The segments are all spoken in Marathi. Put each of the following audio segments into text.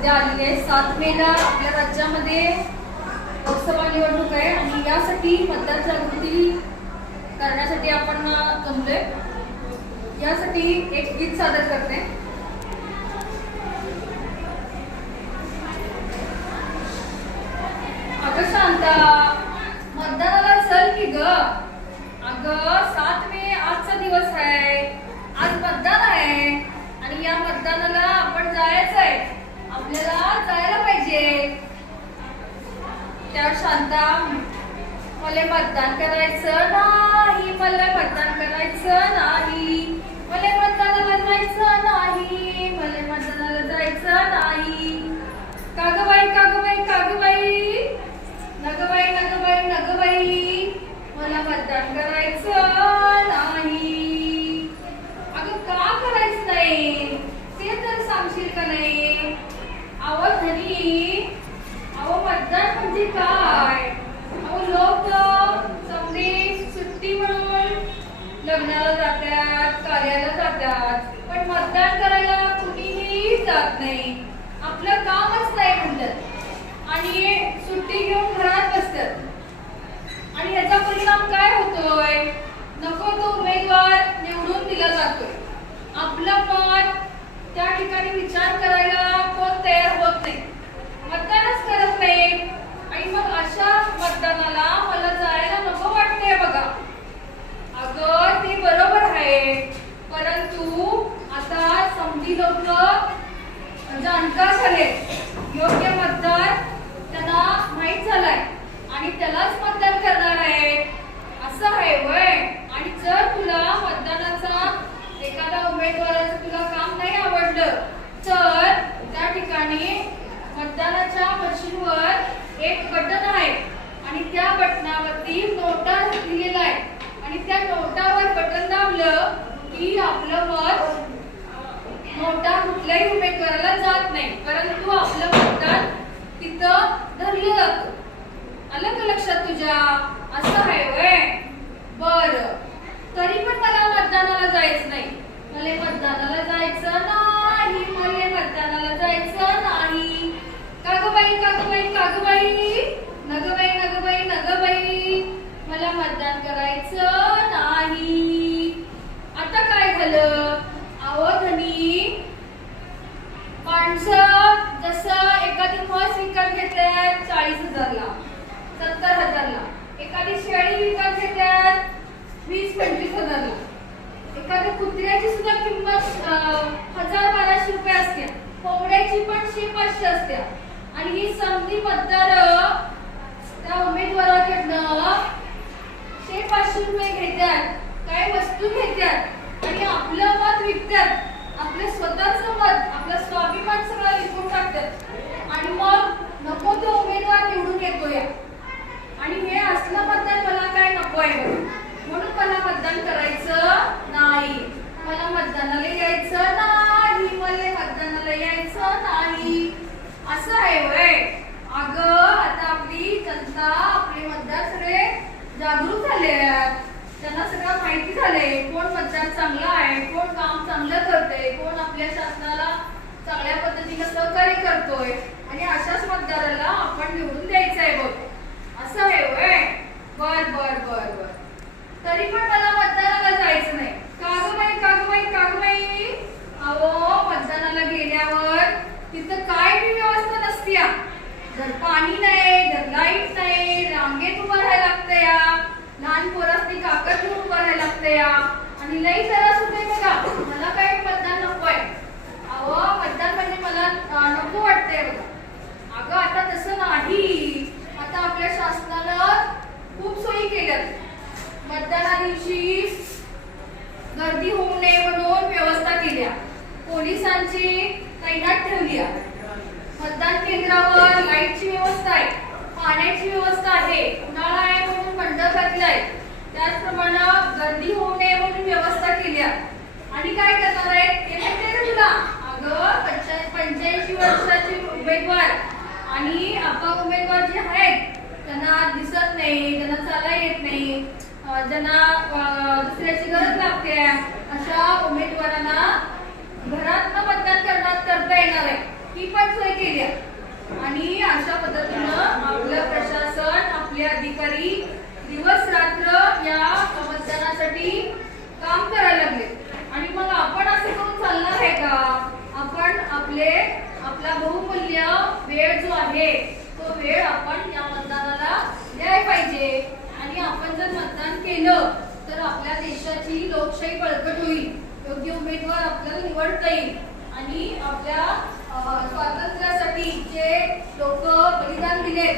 सध्या आलेली आहे. सात मेला आपल्या राज्यामध्ये लोकसभा निवडणूक आहे आणि यासाठी मतदार जागृती करण्यासाठी आपण जमलोय. यासाठी एक गीत सादर करते. अगं शांता मतदानाला चल की ग. अगं सात मे आजचा दिवस आहे. आज मतदान आहे आणि या मतदानाला आपण जायचं आहे आपल्याला जायला पाहिजे. त्या शांता मला मतदान करायचं नाही मला मतदान करायचं नाही. मला मतदान करायचं नाही मला मतदानाला जायचं नाही कागबाई कागबाई कागबाई नगबाई नगबाई नगबाई मला मतदान करायचं नाही अगं का करायचं नाही ते तर सांगशील का नाही आवाज धनी अहो मतदान म्हणजे काय? अहो लोक समजे सुट्टी म्हणून लग्नाला जातात कार्याला जातात पण मतदान करायला कुणीही जात नाही. आपलं कामच नाही म्हणतात. आणि सुट्टी घेऊन घरात बसतात. आणि याचा परिणाम काय होतोय? नको तो उमेदवार निवडून दिला जातोय. आपलं मत त्या ठिकाणी विचार करा कोण तयार होत नाही मतदानच करत नाही आणि मग अशा मतदानाला मला जायला नको वाटते बघा अगं ते बरोबर आहे परंतु आता समधी लोक जाणकार झाले योग्य मतदार त्यांना माहीत झालाय आणि त्यालाच मतदान करणार आहे. असं आहे वय. आणि जर तुला मतदानाचा एखादा उमेदवाराचं तुला काम नाही आवडलं तर त्या ठिकाणी मतदानाच्या मशीनवर एक बटन आहे. आणि त्या बटनावरती नोटा लिहिलेला आहे आणि त्या नोटावर बटन दाबलं की आपलं मत नोटा कुठल्याही उमेदवाराला जात नाही. परंतु आपलं मतदान तिथं धरलं जातं आलं का लक्षात तुझ्या असं आहे वय बर तरी पण मला मतदानाला जायचं नाही मले मतदानाला जायचं नाही मले मतदानाला जायचं पाचशे शे पाचशे असते आणि ही संधी मतदार त्या उमेदवाराकडनं शे पाचशे रुपये घेतात काय वस्तू घेतात आणि आपलं मत विकतात आपलं स्वतःचं मत आपलं स्वाभिमान सगळं विकून टाकतात आणि मग नको तो उमेदवार निवडून येतो या आणि हे असलं मतदान मला काय नको आहे बघ. म्हणून मला मतदान करायचं नाही मला मतदानाला यायचं नाही मला मतदानाला यायचं नाही असं आहे वय अगं आता आपली जनता आपले मतदार सगळे जागरूक झाले आहेत. त्यांना सगळं माहिती झाले कोण मतदार चांगला आहे कोण काम चांगलं करतंय कोण आपल्या शासनाला चांगल्या पद्धतीने सहकार्य करतोय. आणि अशाच मतदाराला आपण निवडून द्यायचं आहे बघ. असं आहे वय बर बर बर बर. तरी पण मला मतदानाला जायचं नाही. कागमाई कागमाई कागमाई अहो मतदानाला गेल्यावर तिथं काय व्यवस्था नसत्या. जर पाणी नाही जर लाइट नाही रांगेत उभं राहायला लागतं या. लहान पोरासनी काकड घेऊन उभं राहायला लागतं या. आणि लई त्रास सुद्धा बघा. मला काही मतदान नकोय. अहो मतदान म्हणजे मला नको वाटतंय बघा. अगं आता तसं नाही. आता आपल्या शासनानं खूप सोयी केल्यात. मतदाना दिवशी गर्दी होऊ नये म्हणून व्यवस्था केल्या. पोलिसांची तैनात ठेवली मतदान केंद्रावर पाण्याची व्यवस्था आहे. उन्हाळा आहे म्हणून मंडप घातलाय. त्याचप्रमाणे गर्दी होऊ नये म्हणून व्यवस्था केली आहे. आणि काय करणार आहे? ते माहिती का तुला? अगं पंच्याऐंशी वर्षाचे उमेदवार आणि अपंग उमेदवार जे आहेत त्यांना दिसत नाही त्यांना चालला येत नाही. ज्यांना दुसऱ्याची गरज लागते अशा उमेदवारांना घरात मतदान करण्यात करता येणार आहे. ही पण सोय केली आणि अशा पद्धतीनं आपलं प्रशासन आपले अधिकारी दिवस रात्र या मतदानासाठी काम करायला लागले. आणि मग आपण असं करून चालणार आहे का? आपण आपले आपला बहुमूल्य वेळ जो आहे तो वेळ आपण या मतदानाला द्यायला पाहिजे. आणि आपण जर मतदान केलं तर आपल्या देशाची लोकशाही बळकट होईल. योग्य उमेदवार आपल्याला निवडता येईल. आणि आपल्या स्वातंत्र्यासाठी जे लोक बलिदान दिले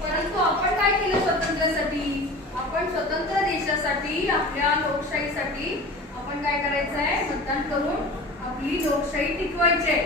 परंतु आपण काय केलं स्वातंत्र्यासाठी आपण स्वतंत्र देशासाठी आपल्या लोकशाहीसाठी आपण काय करायचं आहे मतदान करून आपली लोकशाही टिकवायची आहे.